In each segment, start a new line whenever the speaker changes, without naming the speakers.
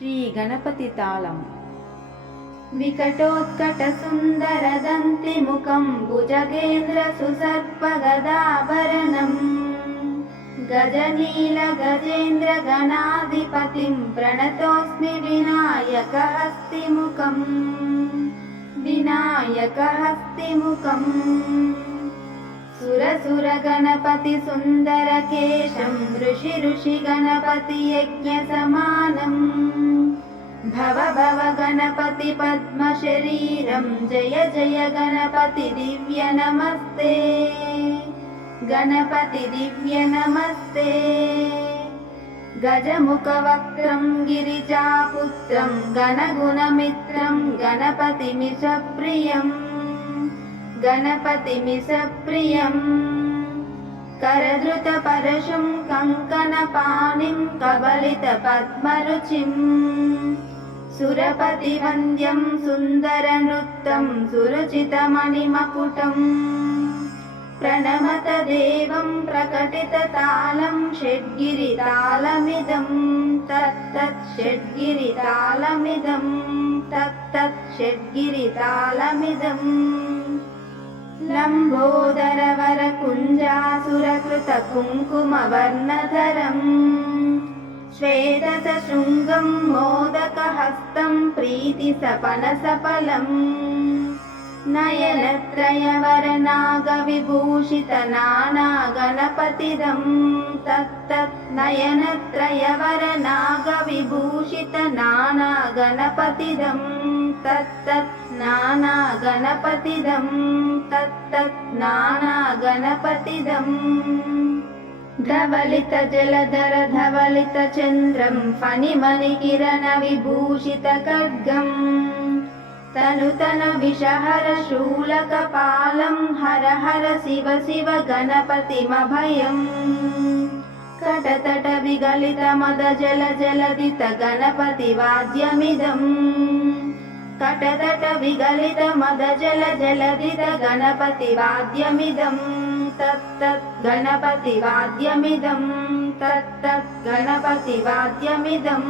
श्रीगणपतितालम्। विकटोत्कटसुन्दरदन्तिमुखं भुजगेन्द्रसुसर्पगदाभरणम् गजनीलगजेन्द्रगणाधिपतिं प्रणतोऽस्मि विनायकहस्तिमुखम् विनायकहस्तिमुखम् सुरसुरगणपतिसुन्दरकेशं ऋषि ऋषिगणपति यज्ञसमानम् भव भव गणपति पद्मशरीरं जय जय गणपति दिव्य नमस्ते गणपति दिव्य नमस्ते गजमुखवक्त्रं गिरिजापुत्रं गणगुणमित्रं गणपतिमिषप्रियम् गणपतिमिषप्रियम् करधृतपरशुं कङ्कणपाणिं कबलितपद्मरुचिम् सुरपतिवन्द्यं सुन्दरनृत्तं सुरुचितमणिमकुटम् प्रणमत देवं प्रकटिततालं षड्गिरितालमिदं तत्तत् षड्गिरितालमिदं तत्तत् षड्गिरितालमिदम् लम्बोदरवरकुञ्जासुरकृतकुङ्कुमवर्णधरम् श्वेतशृङ्गं मोदकहस्तं प्रीतिसपनसफलम् नयनत्रयवरनागविभूषितनानागणपतिदं तत्तत् नयनत्रयवरनागविभूषितनानागणपतिदं तत्तत् नानागणपतिदं तत्तत् नानागणपतिदम् धवलितजलधर धवलितचन्द्रं फणिमणिकिरणविभूषितखड्गम् तनु तनु विषहर शूलकपालं हर हर शिव शिव गणपतिमभयम् कटतट विगलित मद जल जलदित गणपतिवाद्यमिदम् कटतट विगलित मद जल जलदित गणपतिवाद्यमिदम् तत्तत् गणपतिवाद्यमिदं तत्तत् गणपतिवाद्यमिदम्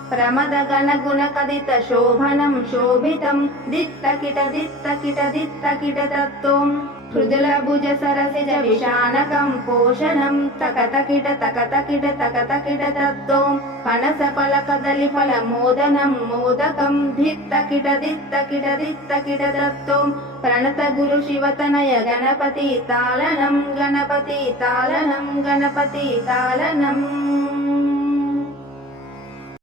प्रमद गणगुणकदित शोभनं शोभितं दित्तकिट दित्तकिट दित्तकिट तत्तों हृदलभुज सरसिज विशानकं पोषणं तकतकिट तकतकिट तकतकिट तत्तों पनसफलकदलिफल मोदनं मोदकं धित्तकिट दित्तकिट दित्तकिट तत्तों प्रणत गुरु शिवतनय गणपति तालनं गणपति तालनं गणपति तालनम्